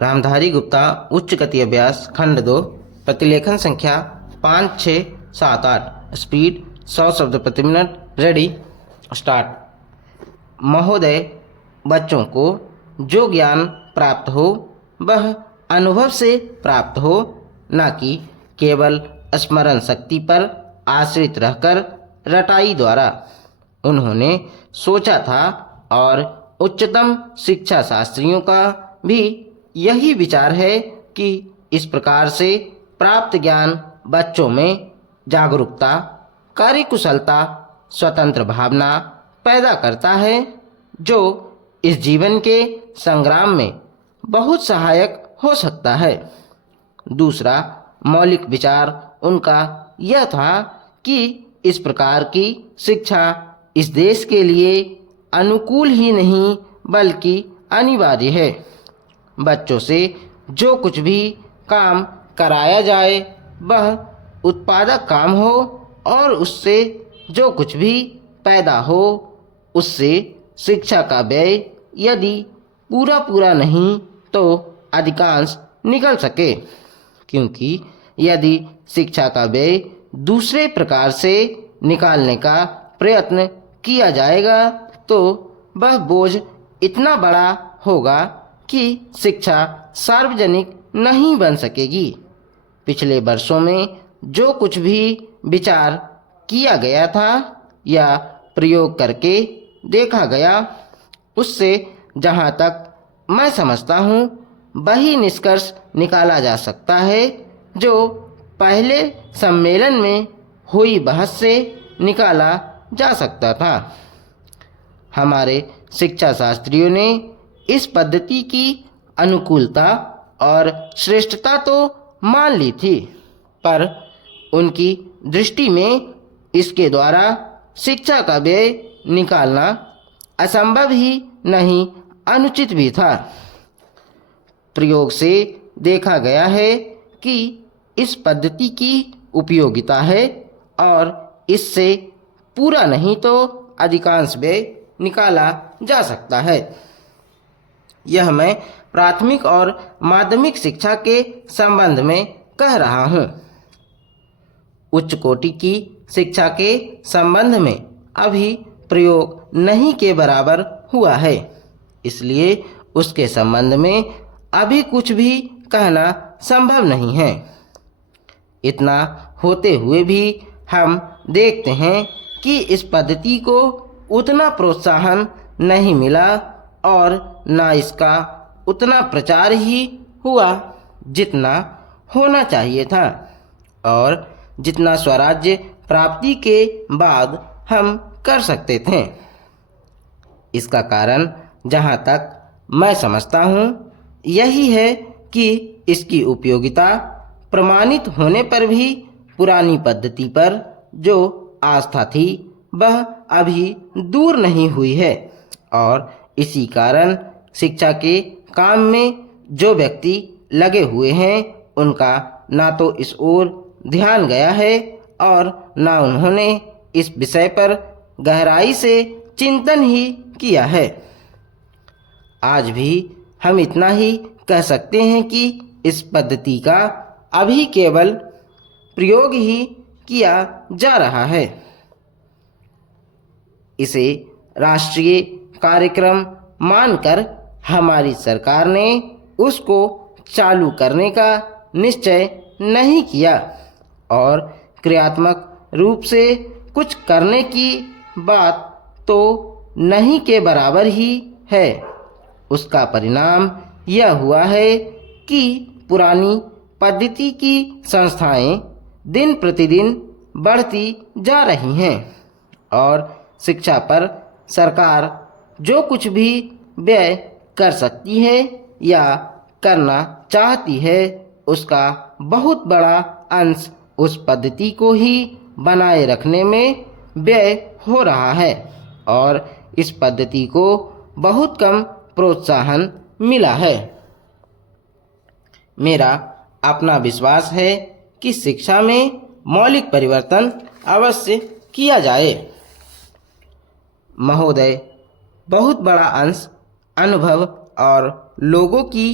रामधारी गुप्ता उच्च गति अभ्यास खंड 2 प्रतिलेखन संख्या 5678 स्पीड 100 शब्द प्रति मिनट। Ready start. महोदय, बच्चों को जो ज्ञान प्राप्त हो वह अनुभव से प्राप्त हो, न कि केवल स्मरण शक्ति पर आश्रित रहकर रटाई द्वारा। उन्होंने सोचा था और उच्चतम शिक्षा शास्त्रियों का भी यही विचार है कि इस प्रकार से प्राप्त ज्ञान बच्चों में जागरूकता, कार्यकुशलता, स्वतंत्र भावना पैदा करता है, जो इस जीवन के संग्राम में बहुत सहायक हो सकता है। दूसरा मौलिक विचार उनका यह था कि इस प्रकार की शिक्षा इस देश के लिए अनुकूल ही नहीं बल्कि अनिवार्य है। बच्चों से जो कुछ भी काम कराया जाए वह उत्पादक काम हो और उससे जो कुछ भी पैदा हो उससे शिक्षा का व्यय यदि पूरा नहीं तो अधिकांश निकल सके, क्योंकि यदि शिक्षा का व्यय दूसरे प्रकार से निकालने का प्रयत्न किया जाएगा तो वह बोझ इतना बड़ा होगा कि शिक्षा सार्वजनिक नहीं बन सकेगी। पिछले वर्षों में जो कुछ भी विचार किया गया था या प्रयोग करके देखा गया, उससे जहाँ तक मैं समझता हूँ वही निष्कर्ष निकाला जा सकता है जो पहले सम्मेलन में हुई बहस से निकाला जा सकता था। हमारे शिक्षा शास्त्रियों ने इस पद्धति की अनुकूलता और श्रेष्ठता तो मान ली थी, पर उनकी दृष्टि में इसके द्वारा शिक्षा का व्यय निकालना असंभव ही नहीं अनुचित भी था। प्रयोग से देखा गया है कि इस पद्धति की उपयोगिता है और इससे पूरा नहीं तो अधिकांश व्यय निकाला जा सकता है। यह मैं प्राथमिक और माध्यमिक शिक्षा के संबंध में कह रहा हूँ। उच्च कोटि की शिक्षा के संबंध में अभी प्रयोग नहीं के बराबर हुआ है, इसलिए उसके संबंध में अभी कुछ भी कहना संभव नहीं है। इतना होते हुए भी हम देखते हैं कि इस पद्धति को उतना प्रोत्साहन नहीं मिला और न इसका उतना प्रचार ही हुआ जितना होना चाहिए था और जितना स्वराज्य प्राप्ति के बाद हम कर सकते थे। इसका कारण जहाँ तक मैं समझता हूँ यही है कि इसकी उपयोगिता प्रमाणित होने पर भी पुरानी पद्धति पर जो आस्था थी वह अभी दूर नहीं हुई है और इसी कारण शिक्षा के काम में जो व्यक्ति लगे हुए हैं उनका ना तो इस ओर ध्यान गया है और ना उन्होंने इस विषय पर गहराई से चिंतन ही किया है। आज भी हम इतना ही कह सकते हैं कि इस पद्धति का अभी केवल प्रयोग ही किया जा रहा है। इसे राष्ट्रीय कार्यक्रम मानकर हमारी सरकार ने उसको चालू करने का निश्चय नहीं किया और क्रियात्मक रूप से कुछ करने की बात तो नहीं के बराबर ही है। उसका परिणाम यह हुआ है कि पुरानी पद्धति की संस्थाएं दिन प्रतिदिन बढ़ती जा रही हैं और शिक्षा पर सरकार जो कुछ भी व्यय कर सकती है या करना चाहती है उसका बहुत बड़ा अंश उस पद्धति को ही बनाए रखने में व्यय हो रहा है और इस पद्धति को बहुत कम प्रोत्साहन मिला है। मेरा अपना विश्वास है कि शिक्षा में मौलिक परिवर्तन अवश्य किया जाए। महोदय, बहुत बड़ा अंश अनुभव और लोगों की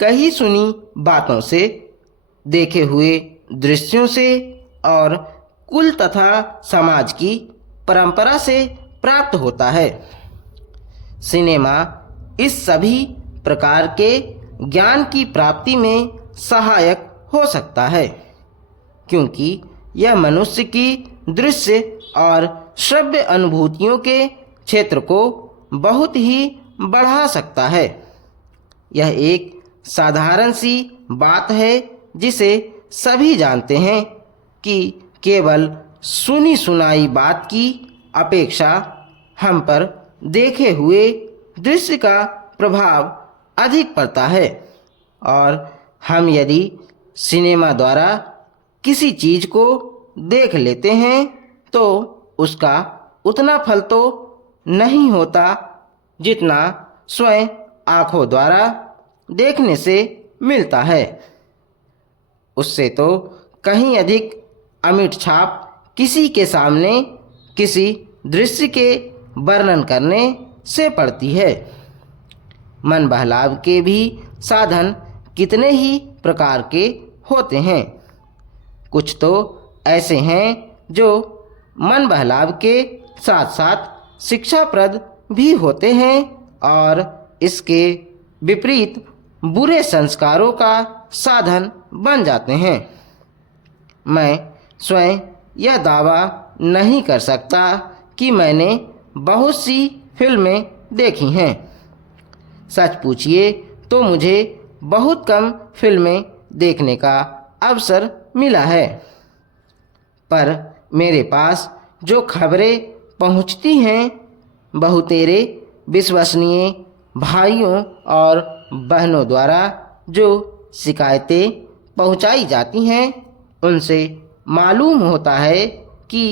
कही सुनी बातों से, देखे हुए दृश्यों से और कुल तथा समाज की परंपरा से प्राप्त होता है। सिनेमा इस सभी प्रकार के ज्ञान की प्राप्ति में सहायक हो सकता है, क्योंकि यह मनुष्य की दृश्य और श्रव्य अनुभूतियों के क्षेत्र को बहुत ही बढ़ा सकता है। यह एक साधारण सी बात है जिसे सभी जानते हैं कि केवल सुनी सुनाई बात की अपेक्षा हम पर देखे हुए दृश्य का प्रभाव अधिक पड़ता है, और हम यदि सिनेमा द्वारा किसी चीज़ को देख लेते हैं तो उसका उतना फल तो नहीं होता जितना स्वयं आँखों द्वारा देखने से मिलता है। उससे तो कहीं अधिक अमिट छाप किसी के सामने किसी दृश्य के वर्णन करने से पड़ती है। मन बहलाव के भी साधन कितने ही प्रकार के होते हैं। कुछ तो ऐसे हैं जो मन बहलाव के साथ साथ शिक्षाप्रद भी होते हैं और इसके विपरीत बुरे संस्कारों का साधन बन जाते हैं। मैं स्वयं यह दावा नहीं कर सकता कि मैंने बहुत सी फिल्में देखी हैं। सच पूछिए तो मुझे बहुत कम फिल्में देखने का अवसर मिला है, पर मेरे पास जो खबरें पहुंचती हैं बहुतेरे विश्वसनीय भाइयों और बहनों द्वारा जो शिकायतें पहुंचाई जाती हैं, उनसे मालूम होता है कि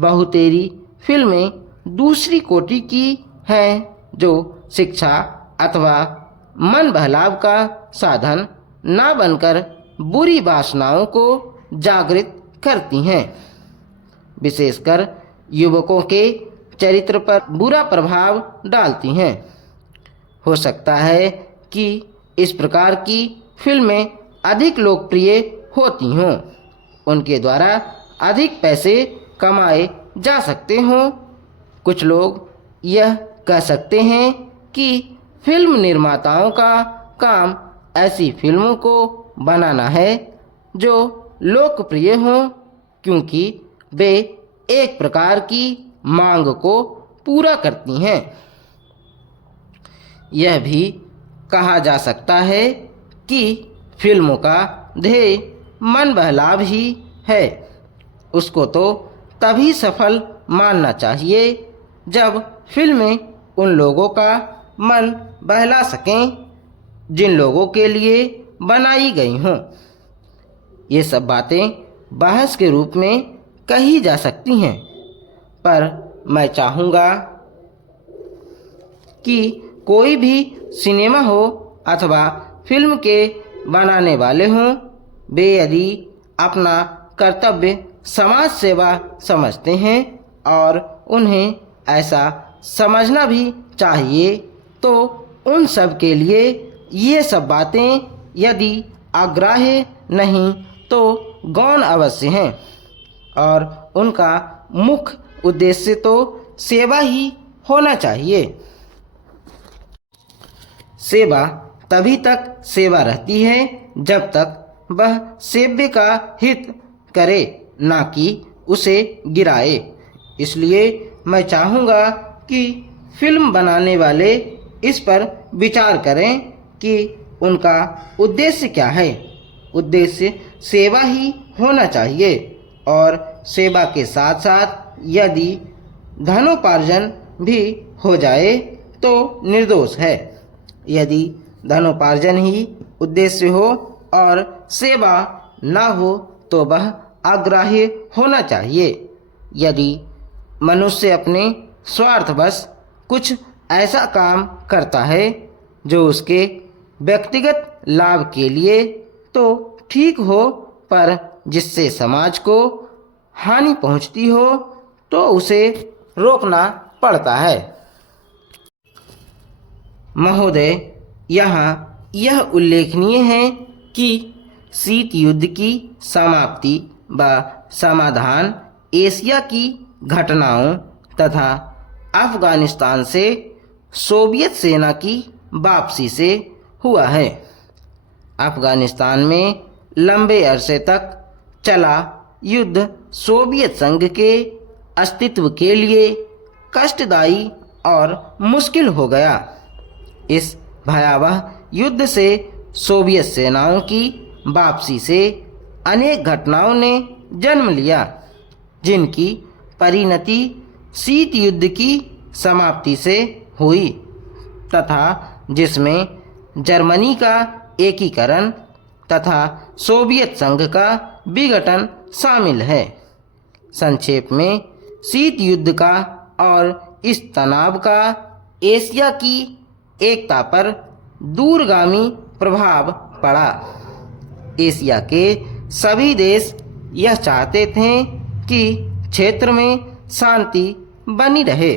बहुतेरी फिल्में दूसरी कोटि की हैं जो शिक्षा अथवा मन बहलाव का साधन ना बनकर बुरी वासनाओं को जागृत करती हैं। विशेषकर युवकों के चरित्र पर बुरा प्रभाव डालती हैं। हो सकता है कि इस प्रकार की फिल्में अधिक लोकप्रिय होती हों, उनके द्वारा अधिक पैसे कमाए जा सकते हों। कुछ लोग यह कह सकते हैं कि फिल्म निर्माताओं का काम ऐसी फिल्मों को बनाना है जो लोकप्रिय हों, क्योंकि वे एक प्रकार की मांग को पूरा करती हैं। यह भी कहा जा सकता है कि फिल्मों का ध्येय मन बहलाव ही है। उसको तो तभी सफल मानना चाहिए जब फिल्में उन लोगों का मन बहला सकें जिन लोगों के लिए बनाई गई हों। ये सब बातें बहस के रूप में कही जा सकती हैं, पर मैं चाहूँगा कि कोई भी सिनेमा हो अथवा फिल्म के बनाने वाले हों, वे यदि अपना कर्तव्य समाज सेवा समझते हैं और उन्हें ऐसा समझना भी चाहिए, तो उन सब के लिए ये सब बातें यदि अग्राह्य नहीं तो गौण अवश्य हैं, और उनका मुख्य उद्देश्य तो सेवा ही होना चाहिए। सेवा तभी तक सेवा रहती है जब तक वह सेव्य का हित करे, ना कि उसे गिराए। इसलिए मैं चाहूँगा कि फिल्म बनाने वाले इस पर विचार करें कि उनका उद्देश्य क्या है। उद्देश्य सेवा ही होना चाहिए, और सेवा के साथ साथ यदि धनोपार्जन भी हो जाए तो निर्दोष है। यदि धनोपार्जन ही उद्देश्य हो और सेवा ना हो तो वह अग्राह्य होना चाहिए। यदि मनुष्य अपने स्वार्थवश कुछ ऐसा काम करता है जो उसके व्यक्तिगत लाभ के लिए तो ठीक हो, पर जिससे समाज को हानि पहुंचती हो तो उसे रोकना पड़ता है। महोदय, यहाँ यह उल्लेखनीय है कि शीत युद्ध की समाप्ति व समाधान एशिया की घटनाओं तथा अफगानिस्तान से सोवियत सेना की वापसी से हुआ है। अफगानिस्तान में लंबे अरसे तक चला युद्ध सोवियत संघ के अस्तित्व के लिए कष्टदायी और मुश्किल हो गया। इस भयावह युद्ध से सोवियत सेनाओं की वापसी से अनेक घटनाओं ने जन्म लिया, जिनकी परिणति शीत युद्ध की समाप्ति से हुई तथा जिसमें जर्मनी का एकीकरण तथा सोवियत संघ का विघटन शामिल है। संक्षेप में, शीत युद्ध का और इस तनाव का एशिया की एकता पर दूरगामी प्रभाव पड़ा। एशिया के सभी देश यह चाहते थे कि क्षेत्र में शांति बनी रहे।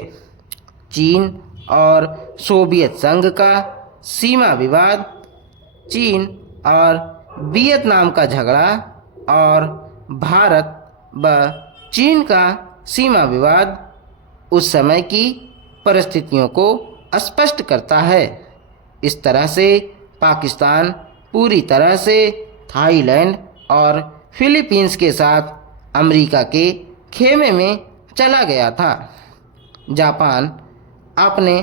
चीन और सोवियत संघ का सीमा विवाद, चीन और वियतनाम का झगड़ा और भारत व चीन का सीमा विवाद उस समय की परिस्थितियों को स्पष्ट करता है। इस तरह से पाकिस्तान पूरी तरह से थाईलैंड और फिलीपींस के साथ अमेरिका के खेमे में चला गया था। जापान अपने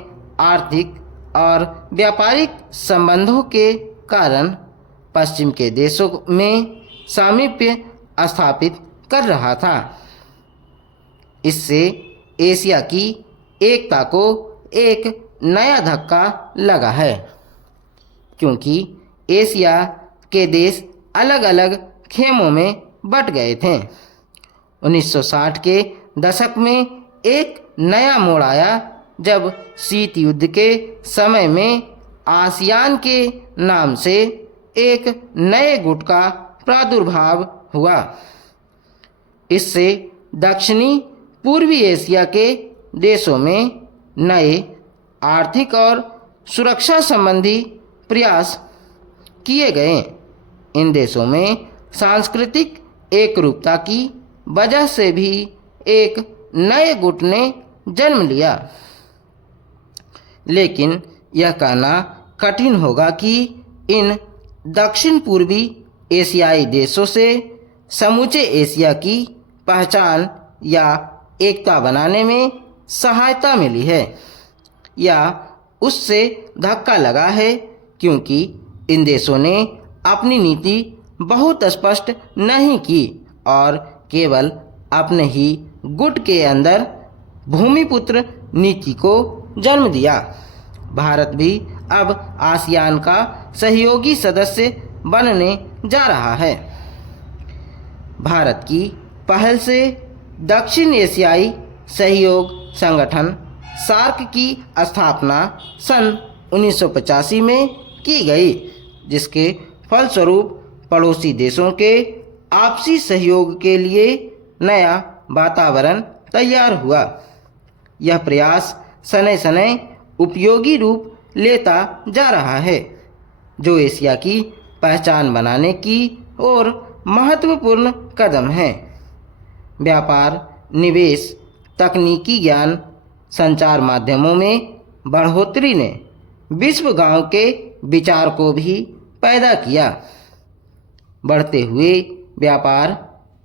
आर्थिक और व्यापारिक संबंधों के कारण पश्चिम के देशों में सामीप्य स्थापित कर रहा था। इससे एशिया की एकता को एक नया धक्का लगा है, क्योंकि एशिया के देश अलग अलग खेमों में बट गए थे। 1960 के दशक में एक नया मोड़ आया जब शीत युद्ध के समय में आसियान के नाम से एक नए गुट का प्रादुर्भाव हुआ। इससे दक्षिणी पूर्वी एशिया के देशों में नए आर्थिक और सुरक्षा संबंधी प्रयास किए गए। इन देशों में सांस्कृतिक एकरूपता की वजह से भी एक नए गुट ने जन्म लिया। लेकिन यह कहना कठिन होगा कि इन दक्षिण पूर्वी एशियाई देशों से समूचे एशिया की पहचान या एकता बनाने में सहायता मिली है या उससे धक्का लगा है, क्योंकि इन देशों ने अपनी नीति बहुत स्पष्ट नहीं की और केवल अपने ही गुट के अंदर भूमिपुत्र नीति को जन्म दिया। भारत भी अब आसियान का सहयोगी सदस्य बनने जा रहा है। भारत की पहल से दक्षिण एशियाई सहयोग संगठन सार्क की स्थापना सन 1985 में की गई, जिसके फलस्वरूप पड़ोसी देशों के आपसी सहयोग के लिए नया वातावरण तैयार हुआ। यह प्रयास सने सने उपयोगी रूप लेता जा रहा है, जो एशिया की पहचान बनाने की ओर महत्वपूर्ण कदम है। व्यापार, निवेश, तकनीकी ज्ञान, संचार माध्यमों में बढ़ोतरी ने विश्व गांव के विचार को भी पैदा किया। बढ़ते हुए व्यापार,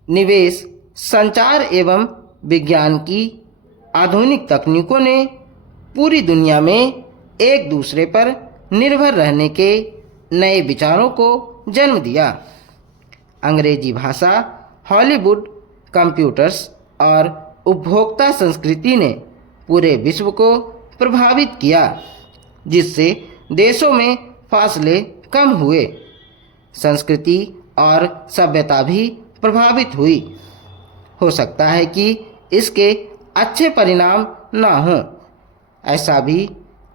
निवेश, संचार एवं विज्ञान की आधुनिक तकनीकों ने पूरी दुनिया में एक दूसरे पर निर्भर रहने के नए विचारों को जन्म दिया। अंग्रेजी भाषा, हॉलीवुड, कंप्यूटर्स और उपभोक्ता संस्कृति ने पूरे विश्व को प्रभावित किया, जिससे देशों में फासले कम हुए, संस्कृति और सभ्यता भी प्रभावित हुई। हो सकता है कि इसके अच्छे परिणाम न हों, ऐसा भी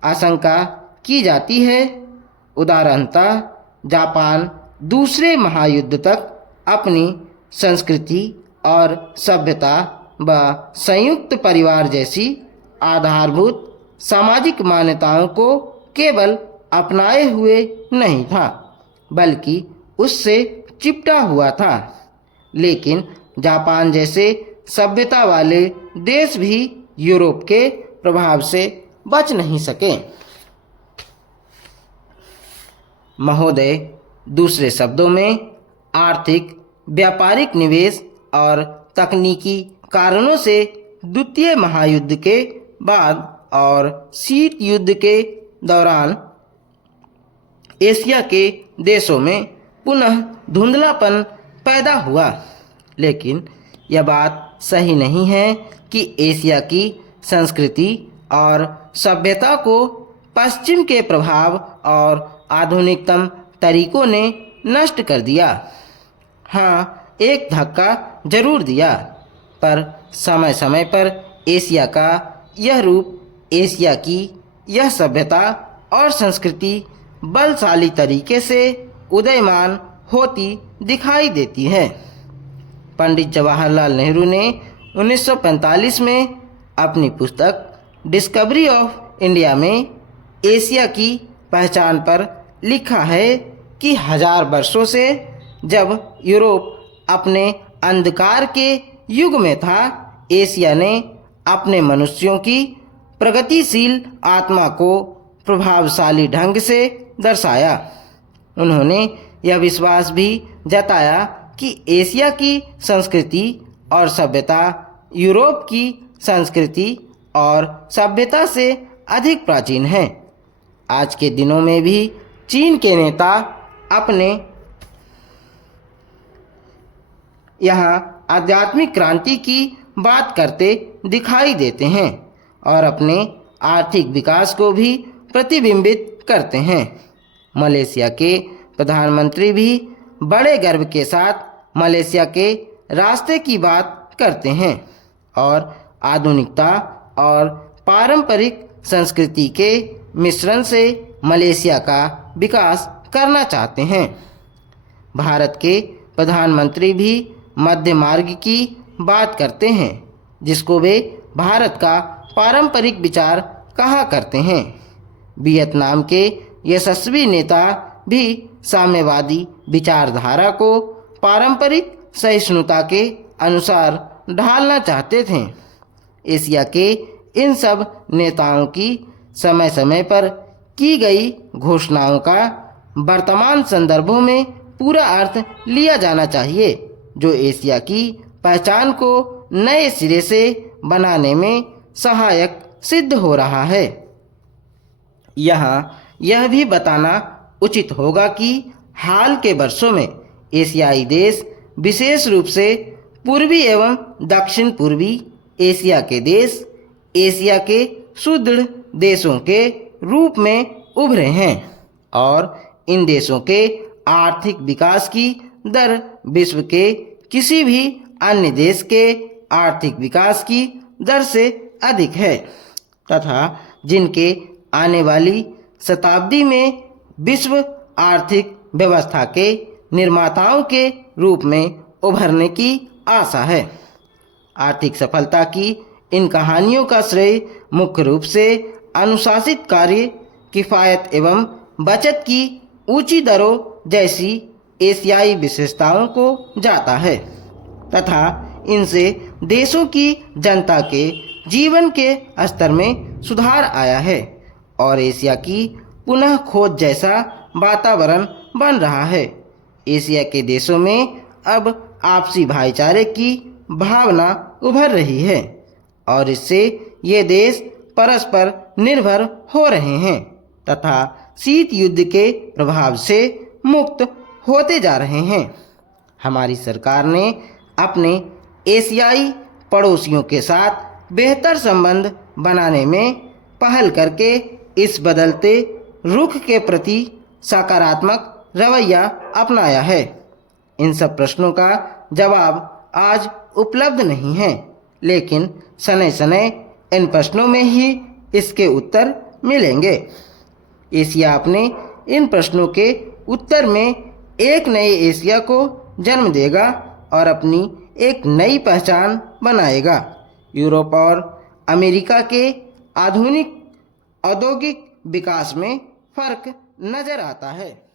आशंका की जाती है। उदाहरणतः जापान दूसरे महायुद्ध तक अपनी संस्कृति और सभ्यता व संयुक्त परिवार जैसी आधारभूत सामाजिक मान्यताओं को केवल अपनाए हुए नहीं था, बल्कि उससे चिपटा हुआ था। लेकिन जापान जैसे सभ्यता वाले देश भी यूरोप के प्रभाव से बच नहीं सके। महोदय, दूसरे शब्दों में आर्थिक, व्यापारिक निवेश और तकनीकी कारणों से द्वितीय महायुद्ध के बाद और शीत युद्ध के दौरान एशिया के देशों में पुनः धुंधलापन पैदा हुआ। लेकिन यह बात सही नहीं है कि एशिया की संस्कृति और सभ्यता को पश्चिम के प्रभाव और आधुनिकतम तरीकों ने नष्ट कर दिया। हाँ, एक धक्का जरूर दिया, पर समय समय पर एशिया का यह रूप, एशिया की यह सभ्यता और संस्कृति बलशाली तरीके से उदयमान होती दिखाई देती है। पंडित जवाहरलाल नेहरू ने 1945 में अपनी पुस्तक डिस्कवरी ऑफ इंडिया में एशिया की पहचान पर लिखा है कि 1000 वर्षों से जब यूरोप अपने अंधकार के युग में था, एशिया ने अपने मनुष्यों की प्रगतिशील आत्मा को प्रभावशाली ढंग से दर्शाया। उन्होंने यह विश्वास भी जताया कि एशिया की संस्कृति और सभ्यता यूरोप की संस्कृति और सभ्यता से अधिक प्राचीन है। आज के दिनों में भी चीन के नेता अपने यहाँ आध्यात्मिक क्रांति की बात करते दिखाई देते हैं और अपने आर्थिक विकास को भी प्रतिबिंबित करते हैं। मलेशिया के प्रधानमंत्री भी बड़े गर्व के साथ मलेशिया के रास्ते की बात करते हैं और आधुनिकता और पारंपरिक संस्कृति के मिश्रण से मलेशिया का विकास करना चाहते हैं। भारत के प्रधानमंत्री भी मध्य मार्ग की बात करते हैं, जिसको वे भारत का पारंपरिक विचार कहा करते हैं। वियतनाम के यशस्वी नेता भी साम्यवादी विचारधारा को पारंपरिक सहिष्णुता के अनुसार ढालना चाहते थे। एशिया के इन सब नेताओं की समय समय पर की गई घोषणाओं का वर्तमान संदर्भों में पूरा अर्थ लिया जाना चाहिए, जो एशिया की पहचान को नए सिरे से बनाने में सहायक सिद्ध हो रहा है। यहाँ यह भी बताना उचित होगा कि हाल के वर्षों में एशियाई देश, विशेष रूप से पूर्वी एवं दक्षिण पूर्वी एशिया के देश, एशिया के सुदृढ़ देशों के रूप में उभरे हैं और इन देशों के आर्थिक विकास की दर विश्व के किसी भी अन्य देश के आर्थिक विकास की दर से अधिक है तथा जिनके आने वाली शताब्दी में विश्व आर्थिक व्यवस्था के निर्माताओं के रूप में उभरने की आशा है। आर्थिक सफलता की इन कहानियों का श्रेय मुख्य रूप से अनुशासित कार्य, किफ़ायत एवं बचत की ऊंची दरों जैसी एशियाई विशेषताओं को जाता है तथा इनसे देशों की जनता के जीवन के स्तर में सुधार आया है और एशिया की पुनः खोज जैसा वातावरण बन रहा है। एशिया के देशों में अब आपसी भाईचारे की भावना उभर रही है और इससे ये देश परस्पर निर्भर हो रहे हैं तथा शीत युद्ध के प्रभाव से मुक्त होते जा रहे हैं। हमारी सरकार ने अपने एशियाई पड़ोसियों के साथ बेहतर संबंध बनाने में पहल करके इस बदलते रुख के प्रति सकारात्मक रवैया अपनाया है। इन सब प्रश्नों का जवाब आज उपलब्ध नहीं है, लेकिन सने सने इन प्रश्नों में ही इसके उत्तर मिलेंगे। एशिया अपने इन प्रश्नों के उत्तर में एक नए एशिया को जन्म देगा और अपनी एक नई पहचान बनाएगा। यूरोप और अमेरिका के आधुनिक औद्योगिक विकास में फर्क नजर आता है।